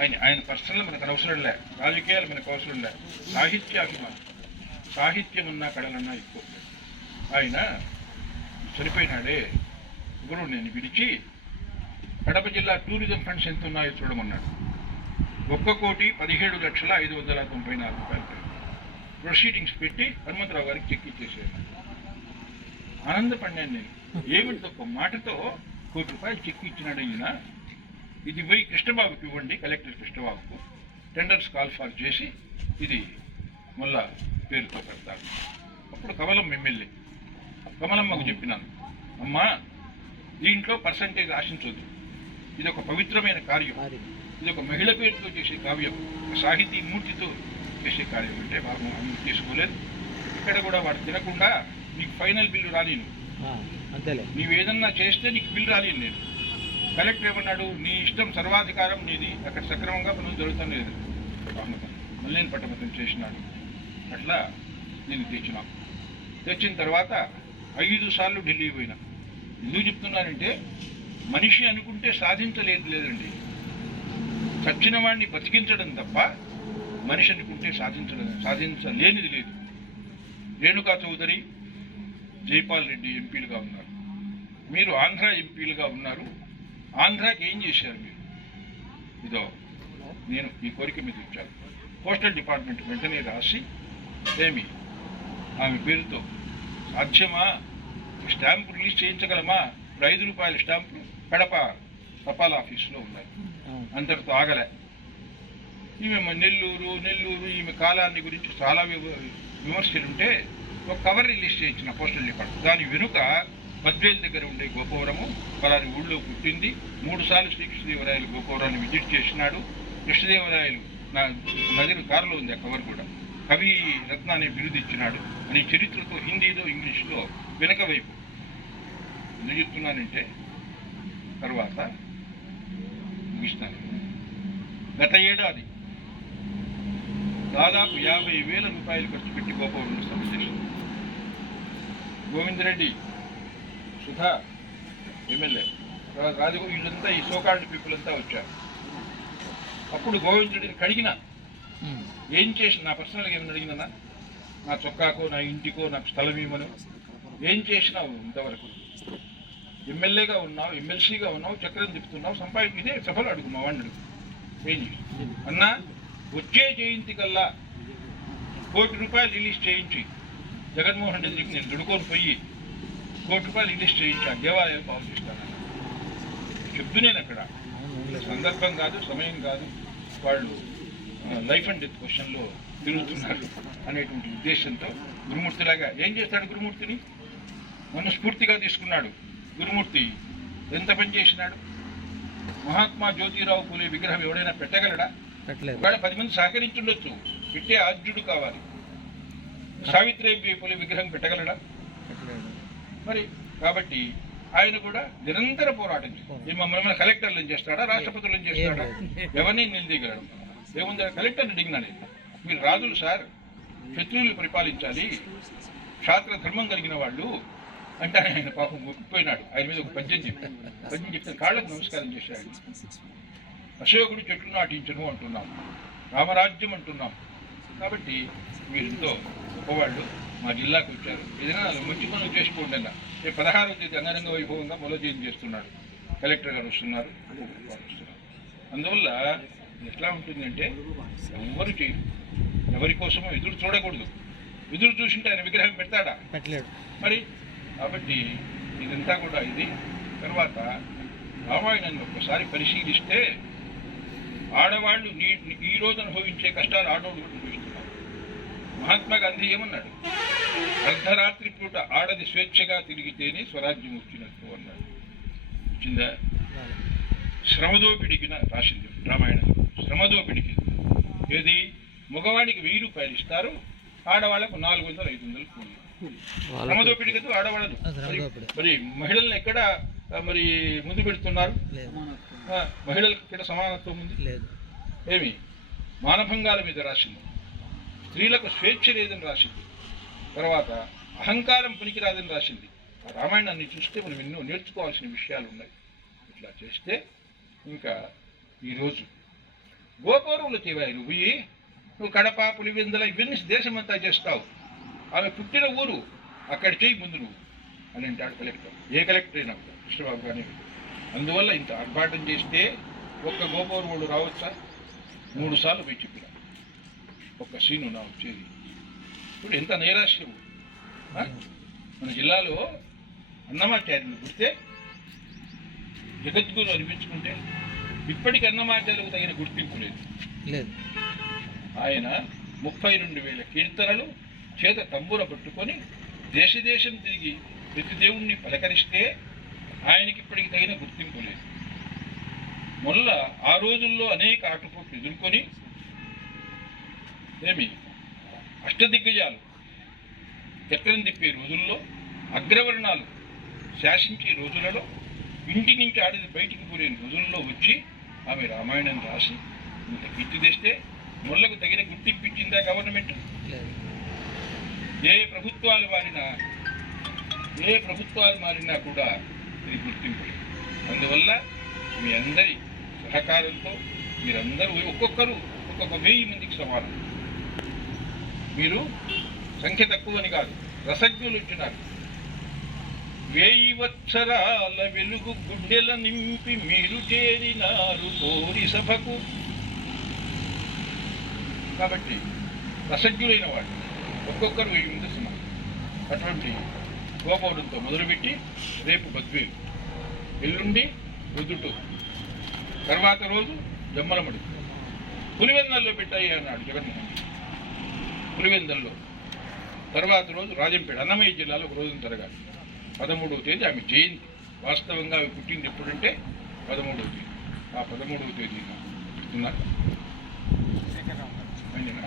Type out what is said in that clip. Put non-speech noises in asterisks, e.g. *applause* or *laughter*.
ఆయన ఆయన పర్సనల్ మనకు అవసరం లే. రాజకీయాలు మనకు అవసరం లే. సాహిత్యాభిమానం సాహిత్యం ఉన్న కళలన్నా ఎక్కువ. ఆయన చనిపోయినాడే. గురువు నేను పిలిచి కడప జిల్లా టూరిజం ఫండ్స్ ఎంత ఉన్నాయో చూడమన్నాడు. ఒక్క కోటి పదిహేడు లక్షల ఐదు వందల తొంభై నాలుగు రూపాయలు. ప్రొసీడింగ్స్ పెట్టి హనుమంతరావు గారికి చెక్ ఇచ్చేసాను ఆనందపడినాను నేను. *laughs* ఏమిటి ఒక మాటతో కోటి రూపాయలు చెక్ ఇచ్చినాడు ఈయన? ఇది పోయి కృష్ణబాబుకి ఇవ్వండి కలెక్టర్ కృష్ణబాబుకు. టెండర్స్ కాల్ ఫార్ చేసి ఇది మళ్ళా పేరుతో పెడతారు. అప్పుడు కమలం ఎమ్మెల్యే. కమలమ్మకు చెప్పినాను అమ్మా దీంట్లో పర్సంటేజ్ ఆశించొద్దు. ఇది ఒక పవిత్రమైన కార్యం. ఇది ఒక మహిళ పేరుతో చేసే కావ్యం. ఒక సాహితీ మూర్తితో చేసే కార్యం అంటే బాబు అమ్మ తీసుకోలేదు. ఇక్కడ కూడా వాడు తినకుండా నీకు ఫైనల్ బిల్లు రాలేను. అంతేలే. నీవు ఏదన్నా చేస్తే నీకు బిల్లు రాలేను నేను. కలెక్టర్ ఏమన్నాడు? నీ ఇష్టం సర్వాధికారం నీది అక్కడ సక్రమంగా పనులు జరుగుతాం లేదు మళ్ళీ పట్టభద్రం చేసినాడు. అట్లా నేను తెచ్చినాం. తెచ్చిన తర్వాత ఐదు సార్లు ఢిల్లీ పోయినా. ఎందుకు చెప్తున్నానంటే మనిషి అనుకుంటే సాధించలేదు లేదండి. చచ్చిన వాడిని బతికించడం తప్ప మనిషి అనుకుంటే సాధించడం సాధించలేనిది లేదు. రేణుకా చౌదరి జైపాల్ రెడ్డి ఎంపీలుగా ఉన్నారు. మీరు ఆంధ్ర ఎంపీలుగా ఉన్నారు. ఆంధ్రాకి ఏం చేశారు మీరు? ఇదో నేను ఈ కోరిక మీద ఇచ్చాను పోస్టల్ డిపార్ట్మెంట్ వెంటనే రాసి ఏమి? ఆమె పేరుతో సాధ్యమా? స్టాంపు రిలీజ్ చేయించగలమా? ఇప్పుడు ఐదు రూపాయల స్టాంపు కడప తపాలా ఆఫీసులో ఉన్నాయి. అంతటితో ఆగలే. ఈమె మ- నెల్లూరు నెల్లూరు ఈమె కాలాన్ని గురించి చాలా వివ- విమర్శలు ఉంటే ఒక కవర్ రిలీజ్ చేయించిన పోస్టల్ డిపార్ట్మెంట్. దాని వెనుక బద్వేల్ దగ్గర ఉండే గోపవరము పలాని ఊళ్ళో పుట్టింది. మూడుసార్లు శ్రీకృష్ణదేవరాయలు గోపవరాన్ని విజిట్ చేసినాడు. కృష్ణదేవరాయలు నా నగర కారులో ఉంది ఆ కవర్ కూడా. కవి రత్న అనే బిరుదు ఇచ్చినాడు అని చరిత్రతో హిందీలో ఇంగ్లీష్లో వెనక వైపు. ఎందుకు చెప్తున్నానంటే తర్వాత ముగిస్తాను. గత ఏడాది దాదాపు యాభై వేల రూపాయలు ఖర్చు పెట్టి గోపవరం సభ చేసింది గోవిందరెడ్డి సుధా ఎమ్మెల్యే. తర్వాత రాజగో వీళ్ళంతా ఈ సోకాల్డ్ పీపుల్ అంతా వచ్చారు. అప్పుడు గోవిందరెడ్డిని కడిగిన. ఏం చేసి నా పర్సనల్గా ఏమైనా అడిగినా నా చొక్కాకో నా ఇంటికో నాకు స్థలం ఇవ్వను ఏం చేసినావు ఇంతవరకు? ఎమ్మెల్యేగా ఉన్నావు ఎమ్మెల్సీగా ఉన్నావు చక్రం తిప్పుతున్నావు సంపాదించి ఇదే సభలు అడుగున్నావు అని ఏం చేసి? అన్నా వచ్చే జయంతి కల్లా కోటి రూపాయలు రిలీజ్ చేయించి. జగన్మోహన్ రెడ్డికి నేను దుడుకొని పోయి కోటి రూపాయలు రిలీజ్ చేయించా దేవాలయం బాగు చేస్తాను చెప్తూ నేను అక్కడ సందర్భం కాదు సమయం కాదు. వాళ్ళు లైఫ్ అండ్ డెత్ క్వశ్చన్లో తిరుగుతున్నారు అనేటువంటి ఉద్దేశంతో గురుమూర్తిలాగా ఏం చేస్తాడు గురుమూర్తిని? మనస్ఫూర్తిగా తీసుకున్నాడు గురుమూర్తి. ఎంత పని చేసినాడు? మహాత్మా జ్యోతిరావు పూలే విగ్రహం ఎవడైనా పెట్టగలడా? ఒకవేళ పది మంది సహకరించుండొచ్చు. పెట్టే ఆద్యుడు కావాలి. సావిత్రి పూలే విగ్రహం పెట్టగలడా? మరి కాబట్టి ఆయన కూడా నిరంతర పోరాటం చేస్తాడు. ఈ మమ్మల్ని కలెక్టర్లను చేస్తాడా రాష్ట్రపతులను చేస్తాడా? ఎవరిని నిలదీయగలడు? ఏముంది? కలెక్టర్ని నేను. మీరు రాజులు సార్ క్షత్రియులు పరిపాలించాలి క్షాత్ర ధర్మం కలిగిన వాళ్ళు అంటే ఆయన పాపం ముప్పిపోయినాడు ఆయన మీద ఒక పద్యం చెప్పాడు. పద్యం చెప్తే కాళ్ళకు నమస్కారం చేశాడు. అశోకుడు చెట్లు నాటించను అంటున్నాం. రామరాజ్యం అంటున్నాం. కాబట్టి మీరు ఎంతో గొప్పవాళ్ళు మా జిల్లాకు వచ్చారు ఏదైనా మంచి పనులు చేసుకోండి అన్న. రేపు పదహారవ తేదీ అంగరంగ వైభవంగా మొదలు చేస్తున్నాడు. కలెక్టర్ గారు వస్తున్నారు. అందువల్ల ఎట్లా ఉంటుందంటే ఎవరు చేయరు ఎవరి కోసమో ఎదురు చూడకూడదు. ఎదురు చూసింటే ఆయన విగ్రహం పెడతాడా? పెట్టలేడు. మరి కాబట్టి ఇదంతా కూడా ఇది. తర్వాత రామాయణాన్ని ఒక్కసారి పరిశీలిస్తే ఆడవాళ్ళు నీ ఈ రోజు అనుభవించే కష్టాలు ఆడవాళ్ళు కూడా అనుభవిస్తున్నారు. మహాత్మా గాంధీ ఏమన్నాడు? అర్ధరాత్రి పూట ఆడది స్వేచ్ఛగా తిరిగితేనే స్వరాజ్యం వచ్చినట్టు అన్నాడు. వచ్చిందా? శ్రమదో పిడికిన రాసింది రామాయణం. శ్రమదో పిడికి ఏది? మగవాడికి వెయ్యి రూపాయలు ఇస్తారు ఆడవాళ్ళకు నాలుగు వందలు ఐదు వందలు కూలి. శ్రమదో పిడికతో ఆడవాళ్ళదు. మరి- మహిళల్ని ఎక్కడ మరి ముందు పెడుతున్నారు? మహిళలకు ఇక్కడ సమానత్వం ఉంది? లేదు. ఏమి? మానభంగాల మీద రాసింది. స్త్రీలకు స్వేచ్ఛ లేదని రాసింది. తర్వాత అహంకారం పనికిరాదని రాసింది. రామాయణాన్ని చూస్తే మనం ఎన్నో నేర్చుకోవాల్సిన విషయాలు ఉన్నాయి. ఇట్లా చేస్తే ఇంకా ఈరోజు గోపౌరంలో చేవాయి నువ్వు నువ్వు కడప పులివెందుల ఇవన్నీ దేశమంతా చేస్తావు. ఆమె పుట్టిన ఊరు అక్కడ చేయి ముందు నువ్వు అని అంటాడు కలెక్టర్. ఏ కలెక్టర్ అయినా కృష్ణబాబు కానీ అందువల్ల ఇంత ఆర్భాటం చేస్తే ఒక్క గోపౌరం వాళ్ళు రావచ్చా? మూడు సార్లు పోయి చెప్పిన. ఒక్క సీను నా వచ్చేది. ఇప్పుడు ఎంత నైరాశ్యం ఆ? మన జిల్లాలో అన్నమాచార్యులు పుడితే జగద్గురు అనిపించుకుంటే ఇప్పటికి అన్నమాచార్యులకు తగిన గుర్తింపు లేదు. లేదు. ఆయన ముప్పై రెండు వేల కీర్తనలు చేత తంబూర పట్టుకొని దేశదేశం తిరిగి ప్రతి దేవుణ్ణి పలకరిస్తే ఆయనకి ఇప్పటికి తగిన గుర్తింపు లేదు. మొల్ల ఆ రోజుల్లో అనేక ఆటపోట్లు ఎదుర్కొని ఏమి అష్టదిగ్గజాలు. చక్రం తిప్పే రోజుల్లో అగ్రవర్ణాలు శాసించే రోజులలో ఇంటి నుంచి ఆడది బయటికి పోలేని రోజుల్లో వచ్చి ఆమె రామాయణం రాసి ఇంత గిట్టు తెస్తే ముళ్ళకు తగిన గుర్తింపు ఇచ్చిందా గవర్నమెంట్? ఏ ప్రభుత్వాలు మారినా ఏ ప్రభుత్వాలు మారినా కూడా ఇది గుర్తింపు అందువల్ల మీ అందరి సహకారంతో మీరందరూ ఒక్కొక్కరు ఒక్కొక్క వెయ్యి మందికి సమానం. మీరు సంఖ్య తక్కువని కాదు రసజ్ఞులు వచ్చినారు వేయివత్సరాల వెలుగు గుడ్డెల నింపి మీరు చేరినారు కోరి సభకు. కాబట్టి రసజ్ఞులైన వాడు ఒక్కొక్కరు వెయ్యి మంది అటువంటి గోపౌడంతో మొదలుపెట్టి రేపు బద్వేలు ఎల్లుండి రుదుటు తర్వాత రోజు జమ్మలమడు పులివెందల్లో పెట్టాయి అన్నాడు జగన్మోహన్ రెడ్డి. పులివెందల్లో. తర్వాత రోజు రాజంపేట అన్నమయ్య జిల్లాలో ఒక రోజున జరగాలి. పదమూడవ తేదీ ఆమె జయంతి. వాస్తవంగా ఆమె పుట్టింది ఎప్పుడంటే పదమూడవ తేదీ. ఆ పదమూడవ తేదీన. ఉన్నారు